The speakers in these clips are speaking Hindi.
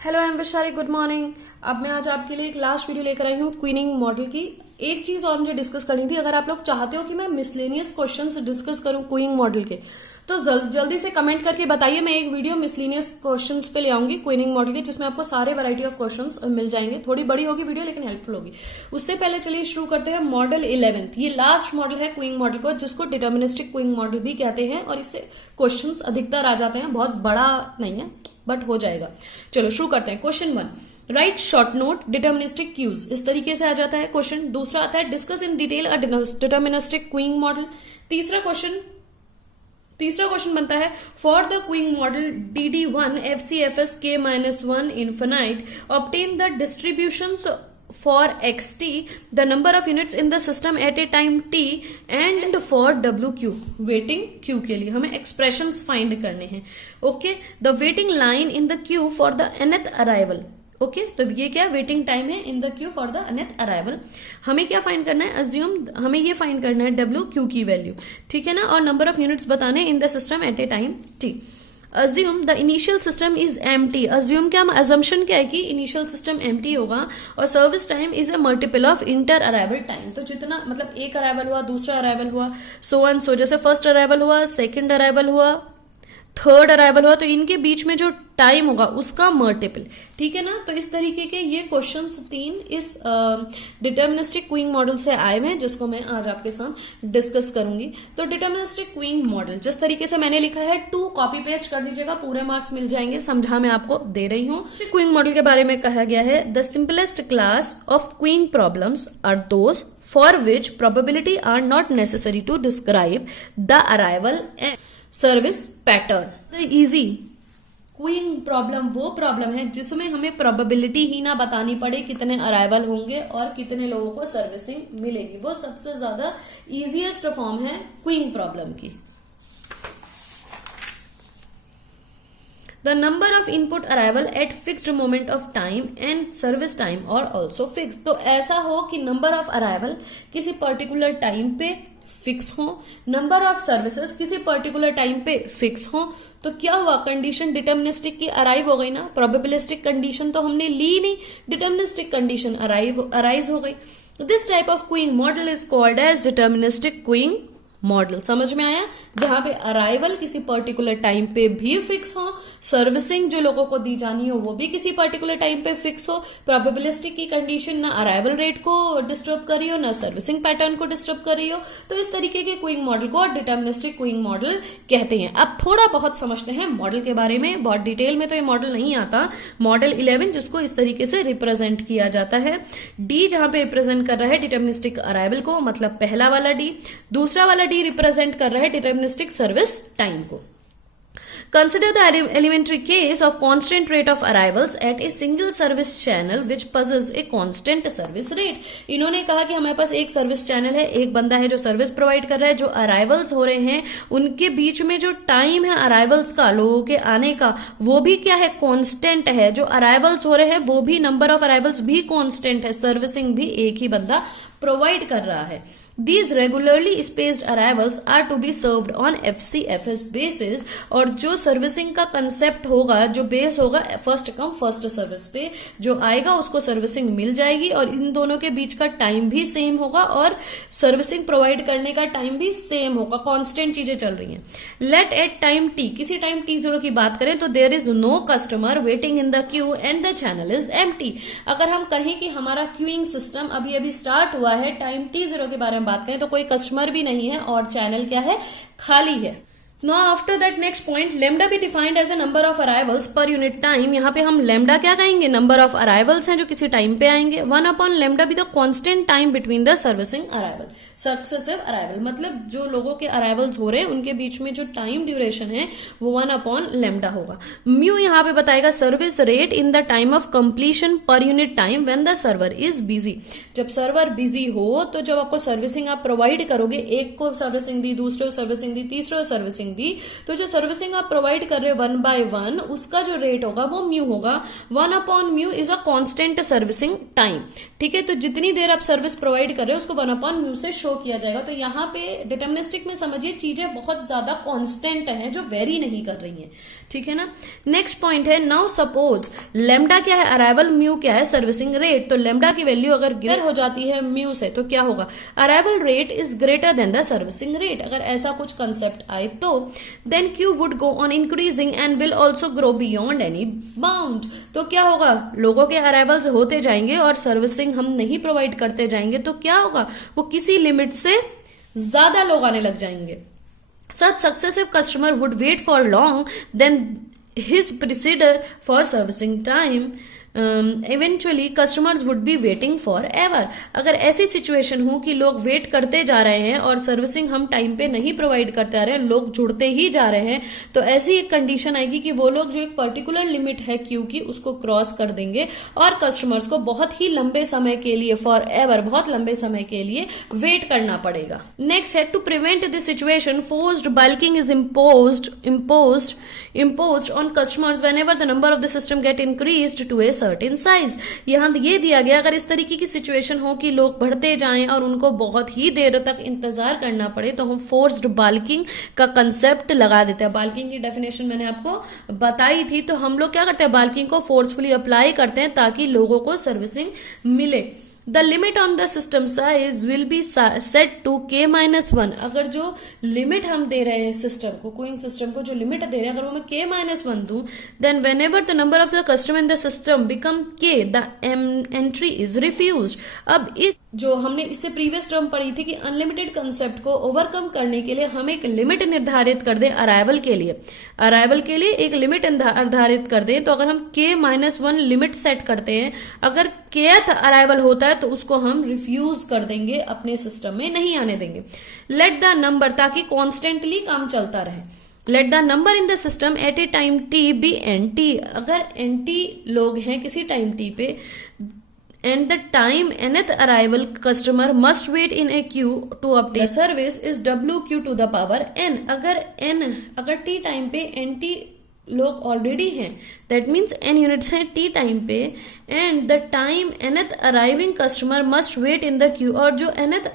Hello I am Vishali, good morning. अब मैं आज आपके लिए एक लास्ट वीडियो लेकर आई हूँ क्वीनिंग मॉडल की। एक चीज और मुझे डिस्कस करनी थी। अगर आप लोग चाहते हो कि मैं मिसलेनियस क्वेश्चंस डिस्कस करूं क्वीनिंग मॉडल के, तो जल्दी से कमेंट करके बताइए। मैं एक वीडियो मिसलेनियस क्वेश्चंस पे ले आऊंगी क्वीनिंग मॉडल के, जिसमें आपको सारे वैरायटी ऑफ क्वेश्चंस मिल जाएंगे। थोड़ी बड़ी होगी वीडियो लेकिन हेल्पफुल होगी। उससे पहले चलिए शुरू करते हैं मॉडल 11। ये लास्ट मॉडल है क्वीनिंग मॉडल को, जिसको डिटर्मिनिस्टिक क्वीनिंग मॉडल भी कहते हैं, और इससे क्वेश्चंस अधिकतर आ जाते हैं। बहुत बड़ा नहीं है बट हो जाएगा। चलो शुरू करते हैं। Question 1, write short note deterministic queues. इस तरीके से आ जाता है क्वेश्चन। दूसरा आता है discuss in detail a deterministic queuing model. तीसरा क्वेश्चन बनता है for the queuing model DD1 FCFS K-1 infinite obtain the distributions for xt, the number of units in the system at a time t, and for wq waiting q के लिए हमें expressions find करने हैं। Okay, the waiting line in the queue for the nth arrival। Okay, तो ये क्या वेटिंग टाइम है इन the Q for the nth arrival. हमें क्या फाइंड करना है, अज्यूम हमें ये फाइंड करना है WQ की वैल्यू, ठीक है ना, और नंबर ऑफ यूनिट्स बताने इन the system at a time t। Assume the initial system is empty. Assume क्या, अजम्पशन क्या है कि इनिशियल सिस्टम एम्प्टी होगा, और service time is a multiple of inter arrival time. तो जितना मतलब एक अराइवल हुआ, दूसरा अराइवल हुआ, सो एंड सो, जैसे फर्स्ट अराइवल हुआ, सेकंड अराइवल हुआ, थर्ड अराइवल हुआ, तो इनके बीच में जो टाइम होगा उसका मल्टीपल, ठीक है ना। तो इस तरीके के ये क्वेश्चंस 3 इस डिटर्मिनिस्टिक क्वीनिंग मॉडल से आए हुए हैं, जिसको मैं आज आपके साथ डिस्कस करूंगी। तो डिटर्मिनिस्टिक क्वीनिंग मॉडल जिस तरीके से मैंने लिखा है, 2 कॉपी पेस्ट कर दीजिएगा, पूरे मार्क्स मिल जाएंगे। समझा मैं आपको दे रही हूँ। क्वीनिंग मॉडल के बारे में कहा गया है, the simplest class of queuing problems are those for which probability are not necessary to describe the arrival and service pattern. Easy queuing problem वो प्रॉब्लम है जिसमें हमें प्रोबेबिलिटी ही ना बतानी पड़े कितने अराइवल होंगे और कितने लोगों को सर्विसिंग मिलेगी। वो सबसे ज्यादा इजीएस्ट फॉर्म है क्वीनिंग प्रॉब्लम की। The number of input arrival at fixed moment of time and service time are also fixed। तो ऐसा हो कि नंबर ऑफ अराइवल किसी पर्टिकुलर टाइम पे फिक्स हो, नंबर ऑफ सर्विसेज किसी पर्टिकुलर टाइम पे फिक्स हो। तो क्या हुआ, कंडीशन डिटर्मिनिस्टिक की अराइव हो गई ना। प्रोबेबिलिस्टिक कंडीशन तो हमने ली नहीं, डिटर्मिनिस्टिक कंडीशन अराइज हो गई। This type of queuing model is called as deterministic queuing model. समझ में आया, जहां पे अराइवल किसी पर्टिकुलर टाइम पे भी फिक्स हो, सर्विसिंग जो लोगों को दी जानी हो वो भी किसी पर्टिकुलर टाइम पे फिक्स हो, प्रोबेबिलिस्टिक की कंडीशन ना अराइवल रेट को डिस्टर्ब करी हो, ना सर्विसिंग पैटर्न को डिस्टर्ब करी हो। तो इस तरीके के क्वीनिंग मॉडल को डिटर्मिनिस्टिक क्वीनिंग मॉडल कहते हैं। अब थोड़ा बहुत समझते हैं मॉडल के बारे में। बहुत डिटेल में तो ये मॉडल नहीं आता। मॉडल 11 जिसको इस तरीके से रिप्रेजेंट किया जाता है, डी जहां पे रिप्रेजेंट कर रहा है डिटर्मिनिस्टिक अराइवल को, मतलब पहला वाला डी। दूसरा वाला डी रिप्रेजेंट कर रहा है डिटर्मिनिस्टिक सर्विस टाइम को। Consider the elementary case of constant rate of arrivals at a single service channel which possesses a constant service rate। इन्होंने कहा कि हमारे पास एक सर्विस चैनल है, एक बंदा है जो सर्विस प्रोवाइड कर रहा है, जो अराइवल्स हो रहे हैं उनके बीच में जो टाइम है अराइवल्स का, लोगों के आने का, वो भी क्या है, कांस्टेंट है। जो अराइवल्स हो रहे हैं वो भी, नंबर ऑफ अराइवल्स भी कांस्टेंट है, सर्विसिंग भी एक ही बंदा प्रोवाइड कर रहा है। These regularly spaced arrivals are to be served on FCFS basis। और जो सर्विसिंग का कंसेप्ट होगा, जो बेस होगा फर्स्ट कम फर्स्ट सर्विस पे, जो आएगा उसको सर्विसिंग मिल जाएगी, और इन दोनों के बीच का टाइम भी सेम होगा और सर्विसिंग प्रोवाइड करने का टाइम भी सेम होगा। कांस्टेंट चीजें चल रही हैं। लेट एट टाइम टी, किसी टाइम T0 की बात करें तो there is no customer waiting in the queue and the channel is empty. अगर हम कहें कि हमारा क्यूइंग सिस्टम अभी अभी स्टार्ट हुआ है, टाइम T0 के बारे में बात करें तो कोई कस्टमर भी नहीं है और चैनल क्या है, खाली है। Now after that next point, lambda be defined as a number of arrivals per unit time। यहाँ पे हम lambda क्या कहेंगे, नंबर ऑफ अराइवल्स हैं जो किसी टाइम पे आएंगे। 1 upon lambda be the constant time between the servicing arrival, successive arrival, मतलब जो लोगों के अराइवल्स हो रहे हैं उनके बीच में जो टाइम ड्यूरेशन है वो 1 upon lambda होगा। म्यू यहाँ पे बताएगा service rate in the time of completion per unit time when the server is busy. जब सर्वर बिजी हो तो जब आपको सर्विसिंग आप प्रोवाइड करोगे, एक को सर्विसिंग दी, दूसरे को सर्विसिंग दी, तीसरे को सर्विसिंग दी, तो जो सर्विसिंग आप प्रोवाइड कर रहे हो 1 by 1, उसका जो रेट होगा वो म्यू होगा। 1 upon mu is a constant servicing time, ठीक है। तो जितनी देर आप सर्विस प्रोवाइड कर रहे हो उसको 1 upon म्यू से शो शो किया जाएगा। तो यहाँ पे डिटर्मिनिस्टिक में समझिए चीजें बहुत ज्यादा कांस्टेंट हैं जो वेरी नहीं कर रही हैं, ठीक है ना। नेक्स्ट पॉइंट है, नाउ सपोज लेमडा क्या है अराइवल, म्यू क्या है सर्विसिंग रेट। तो लेमडा की वैल्यू अगर ग्रेटर हो जाती है म्यू से तो क्या होगा, arrival rate is greater than the servicing rate. अगर ऐसा कुछ कंसेप्ट आए तो then queue would go on increasing and will also grow beyond any bound. तो क्या होगा, लोगों के अराइवल्स होते जाएंगे और सर्विसिंग हम नहीं प्रोवाइड करते जाएंगे तो क्या होगा, वो किसी लिमिट से ज्यादा लोग आने लग जाएंगे। Such successive customer would wait for long than his precedent for servicing time. Eventually customers would be waiting forever. अगर ऐसी सिचुएशन हो कि लोग वेट करते जा रहे हैं और सर्विसिंग हम टाइम पे नहीं प्रोवाइड करते आ रहे हैं, लोग जुड़ते ही जा रहे हैं, तो ऐसी एक कंडीशन आएगी कि वो लोग जो एक पर्टिकुलर लिमिट है क्यू की उसको क्रॉस कर देंगे और कस्टमर्स को बहुत ही लंबे समय के लिए, फॉर एवर, बहुत लंबे समय के लिए वेट करना पड़ेगा। नेक्स्ट है, to prevent this situation forced balking is imposed on customers whenever the number of the system get increased to a certain size। यहाँ ये दिया गया, अगर इस तरीके की सिचुएशन हो कि लोग बढ़ते जाएं और उनको बहुत ही देर तक इंतजार करना पड़े तो हम फोर्स्ड बल्किंग का कंसेप्ट लगा देते हैं। बल्किंग की डेफिनेशन मैंने आपको बताई थी। तो हम लोग क्या करते हैं, बल्किंग को फोर्सफुली अप्लाई करते हैं ताकि लोगों को सर्विसिंग मिले। The limit on the system size will be set to k-1। अगर जो लिमिट हम दे रहे हैं सिस्टम को, कोई सिस्टम को जो लिमिट दे रहे हैं, अगर वो मैं k-1 दूं, then whenever the number of the customer in the system become k, the entry is refused। अब इस जो हमने इससे प्रीवियस टर्म पढ़ी थी कि अनलिमिटेड कंसेप्ट को ओवरकम करने के लिए हम एक लिमिट निर्धारित कर दें अराइवल के लिए एक लिमिट निर्धारित कर दें। तो अगर हम k-1 लिमिट सेट करते हैं, अगर kth अराइवल होता है तो उसको हम रिफ्यूज कर देंगे, अपने सिस्टम में नहीं आने देंगे। लेट द नंबर, ताकि कॉन्स्टेंटली काम चलता रहे। Let the number in the system at a time T be nt। अगर nt लोग हैं किसी टाइम t पे and the time nth arrival customer must wait in a queue to obtain the service is wq to the power n। अगर t टाइम पे nt लोग ऑलरेडी हैं, दैट मीन्स n यूनिट्स हैं t टाइम पे, and the time nth arriving customer must wait in the queue. और जो nth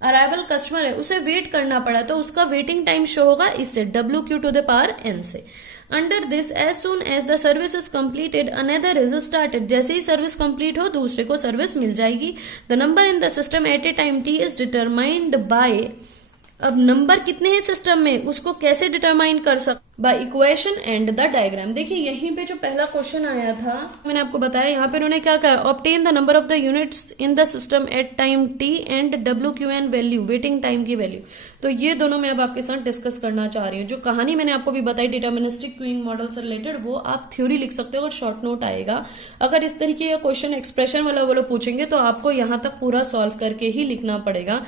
अराइवल कस्टमर है उसे वेट करना पड़ा तो उसका वेटिंग टाइम शो होगा इससे wq to the power n से। Under this as soon as the service is completed another is started. जैसे ही सर्विस कंप्लीट हो दूसरे को सर्विस मिल जाएगी। The number in the system at a time T is determined by, अब नंबर कितने हैं सिस्टम में उसको कैसे डिटरमाइन कर सकते, by equation and the diagram. देखिए यहीं पे जो पहला क्वेश्चन आया था मैंने आपको बताया, यहाँ पे उन्होंने क्या कहा, obtain the number of the units in the system eight time T and WQN value, waiting time की वैल्यू। तो ये दोनों मैं अब आपके साथ डिस्कस करना चाह रही हूँ। जो कहानी मैंने आपको भी बताई डिटर्मिनिस्टिक क्यूइंग मॉडल से रिलेटेड, वो आप थ्योरी लिख सकते हो अगर शॉर्ट नोट आएगा। अगर इस तरीके का क्वेश्चन एक्सप्रेशन वाला वो लोग पूछेंगे तो आपको यहाँ तक पूरा सॉल्व करके ही लिखना पड़ेगा।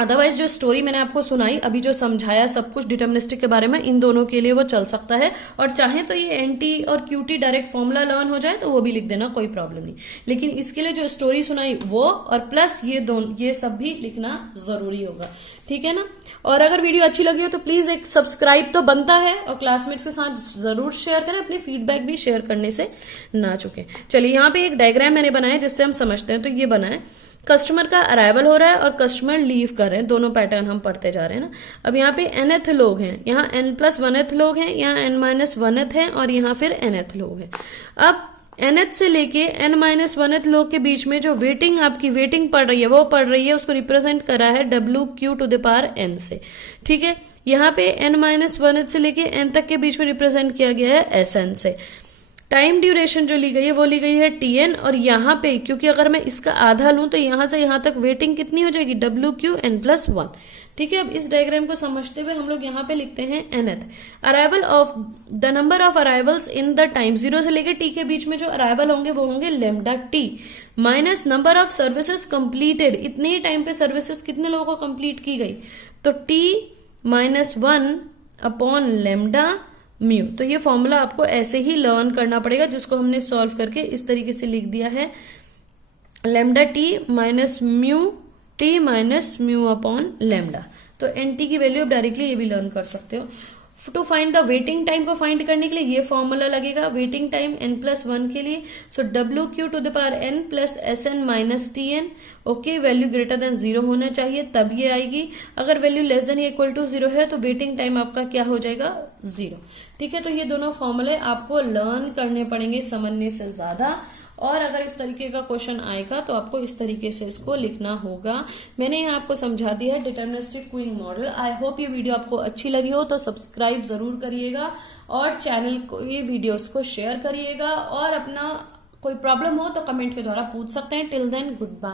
अदरवाइज जो स्टोरी मैंने आपको सुनाई, अभी जो समझाया सब कुछ डिटर्मिनिस्टिक के बारे में, इन दोनों के लिए वो चल सकता है। और चाहे तो ये NT और QT डायरेक्ट फॉर्मूला लर्न हो जाए तो वो भी लिख देना, कोई प्रॉब्लम नहीं। लेकिन इसके लिए जो स्टोरी सुनाई वो और प्लस ये सब भी लिखना जरूरी होगा, ठीक है ना। और अगर वीडियो अच्छी लगी हो तो प्लीज एक सब्सक्राइब तो बनता है और क्लासमेट्स के साथ जरूर शेयर करें, अपने फीडबैक भी शेयर करने से ना चुके। चलिए यहाँ पे एक डायग्राम मैंने बनाया जिससे हम समझते हैं। तो ये बना है, कस्टमर का अराइवल हो रहा है और कस्टमर लीव कर रहे हैं, दोनों पैटर्न हम पढ़ते जा रहे हैं ना। अब यहाँ पे nth लोग हैं, यहाँ n+1th लोग हैं, यहाँ n-1th है और यहाँ फिर nth लोग हैं। अब nth से लेके n-1th लोग के बीच में जो वेटिंग आपकी वेटिंग पड़ रही है वो पड़ रही है, उसको रिप्रेजेंट करा है WQ to the power n से, ठीक है। यहाँ पे n-1th से लेके n तक के बीच में रिप्रेजेंट किया गया है Sn से। टाइम ड्यूरेशन जो ली गई है वो ली गई है Tn, और यहाँ पे क्योंकि अगर मैं इसका आधा लूं तो यहाँ से यहाँ तक वेटिंग कितनी हो जाएगी WQN+1, ठीक है। अब इस डायग्राम को समझते हुए हम लोग यहाँ पे लिखते हैं nth arrival of the number of arrivals in the time, 0 से लेकर t के बीच में जो अराइवल होंगे वो होंगे lambda t, minus number of services completed, इतने ही टाइम पे सर्विसेज कितने लोगों को कंप्लीट की गई, तो t-1 अपॉन लैम्डा म्यू। तो ये फॉर्मूला आपको ऐसे ही लर्न करना पड़ेगा, जिसको हमने सॉल्व करके इस तरीके से लिख दिया है, lambda t minus mu t minus mu upon lambda. तो NT की वैल्यू आप डायरेक्टली ये भी लर्न कर सकते हो। To find the waiting time को फाइंड करने के लिए ये फॉर्मूला लगेगा, वेटिंग टाइम n+1 के लिए। So WQ⁴n plus SN minus TN। Okay, value greater than 0 होना चाहिए तब ये आएगी। अगर value less than equal to 0 है तो वेटिंग टाइम आपका क्या हो जाएगा, 0। ठीक है, तो ये दोनों फॉर्मूले आपको लर्न करने पड़ेंगे समझने से ज्यादा। और अगर इस तरीके का क्वेश्चन आएगा तो आपको इस तरीके से इसको लिखना होगा। मैंने यहाँ आपको समझा दिया है deterministic queuing model. I hope ये वीडियो आपको अच्छी लगी हो तो सब्सक्राइब जरूर करिएगा और चैनल को, ये वीडियोस को शेयर करिएगा। और अपना कोई प्रॉब्लम हो तो कमेंट के द्वारा पूछ सकते हैं। Till then, good bye.